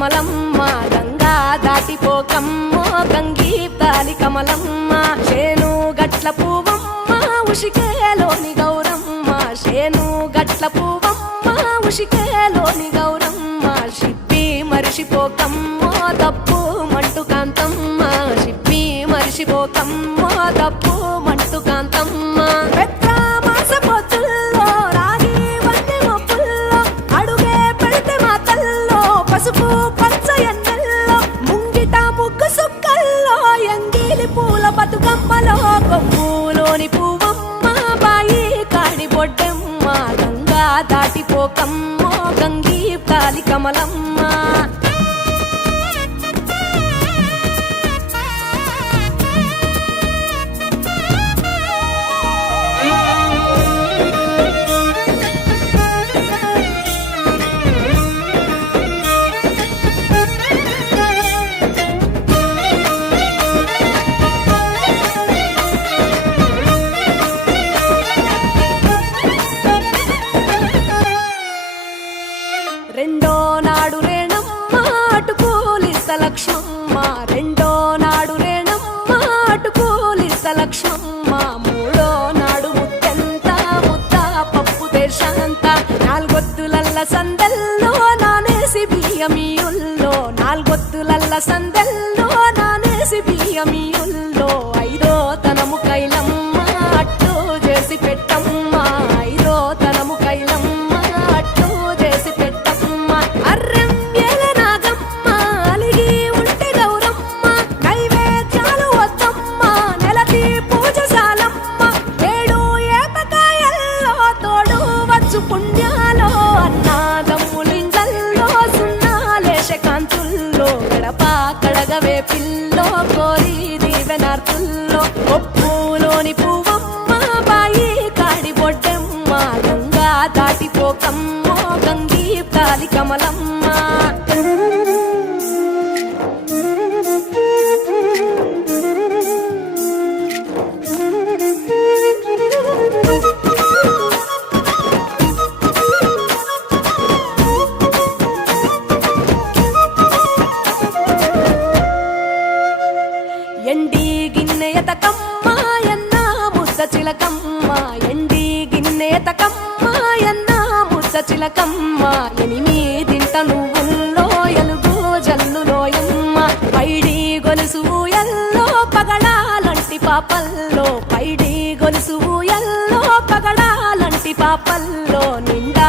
కమలమ్మ గంగా దాటిపోకమ్మో గంగీ తాలి కమలమ్మ శేను గట్ల పువ్వమ్మ ఉషికేలోని గౌరమ్మ శేను గట్ల పువ్వమ్మ ఉషికేలోని గౌరమ్మ షిప్పి మరిషిపోకమ్మో తప్పు మంటు కాంతమ్మ షిప్పి మరిషిపోకమ్మో తప్పు మంటు కాంతమ్మ పసుపు పచ్చ ఎన్నెల్లో ముంగిట ముగ్గు సుక్కల్లో ఎంగిలి పూల బతుకమ్మలో కొమ్ములోని పువ్వమ్మ బాయి కాడి బొడ్డెమ్మ గంగా దాటిపోకమ్మో గంగీ తాలి కమలమ్మ రెండో నాడు రేణమ్మ అటుకూలిస్త లక్ష్మమ్మ రెండో నాడు రేణమ్మ అటుకూలిస్త లక్ష్మమ్మ మూడో నాడు ముత్తెంత ముద్ద పప్పు దేశంత నాలుగొత్తులల్ల సందెల్లో నానేసి బియ్యమియుల్లో నాలుగొత్తులల్ల సందెల్లో నానేసి బియ్యమియుల్లో ఐదో తనము కైలమ్మ అట్టు చేసి పెట్టమ్మ ఐదో తనము కైలమ్మ పుణ్యాలో అన్నాదమ్ములింగల్లో సున్నాలేశ కాంతుల్లో గడప కడగవే పిల్లో కోరి దీవెనార్తుల్లో ఒప్పులోని పువ్వమ్మ బాయి కాడి బొడ్డెమ్మ గంగా దాటిపోకమ్మో గంగీ తాలి కమలమ్మ ఎండి గిన్నెయతకమ్మ ఎన్న ముద్ద చిలకమ్మ ఎండి గిన్నెయతకమ్మ ఎన్న ముద్ద చిలకమ్మ ఎనిమిదింట నువ్వుల్లో ఎలుగు జల్లులోయమ్మ పైడి గొలుసు ఎల్లో పగడాలంటి పాపల్లో పైడి గొలుసు ఎల్లో పగడాలంటి పాపల్లో నిండా